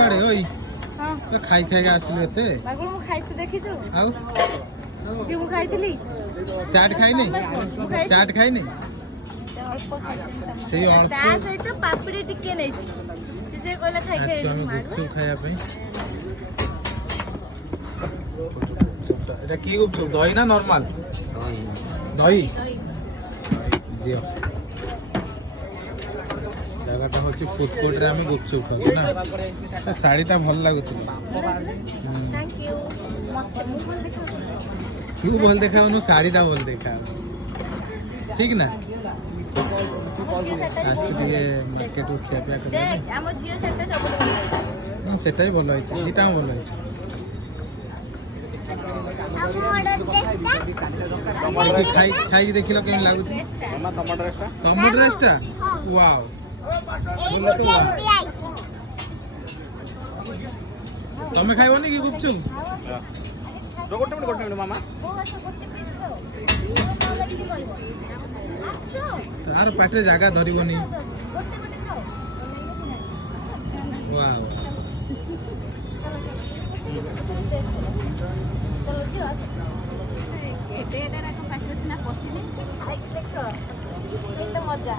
କୁଆଡେ ଓଇ ହଁ ତ ଖାଇ ଖାଇକା ଆସିଲୁ ଏତେ ବାଗୁଳ ମୁଁ ଖାଇଛି ଦେଖିଛୁ ଆଉ କି ମୁଁ ଖାଇଥିଲି ଚାଟ ଖାଇନି ଚାଟ ଖାଇନି ଅଳ୍ପ ଖାଇଥିଲି ସେଇ ଅଳ୍ପ ତା ସହିତ ପାପଡ଼ି ଟିକେ ନେଇଛି ସେ କହିଲା ଖାଇ ଖାଇ ଆମେ ଗୁପଚୁପ ଖାଇବା ପାଇଁ এটা কি গুপচুপ দই না নরমাল দই দিও জায়গাটা হচ্ছে ফুড কোর্টরে আমি গুপচুপ খাবো না শাড়িটা ভাল লাগুছিল থ্যাংক ইউ মতে ମୁଁ ଭଲ ଦେଖାଉଛି ତୁ ଭଲ ଦେଖାଉନୁ ଶାଢ଼ୀଟା ଭଲ ଦେଖା ଠିକ ନା ଆସିଛୁ ଟିକେ ମାର୍କେଟରୁ ଖିଆପିଆ କରିବା ଦେଖ ଆମ ଝିଅ ସେଟା ସବୁଠୁ ଭଲ ହେଇଛି ହଁ ସେଟା ବି ଭଲ ହେଇଛି ଏଇଟା ଭଲ ହେଇଛି ଖାଇକି ଦେଖିଲ କେମିତି ଲାଗୁଛି ତମ ଡ୍ରେସଟା ୱାଓ ତମେ ଖାଇବନି କି ଗୁପଚୁପ ଗୋଟେ ମିନିଟ୍ ମାମା ତାର ପାଟିରେ ଜାଗା ଧରିବନି ୱାଓ ମଜା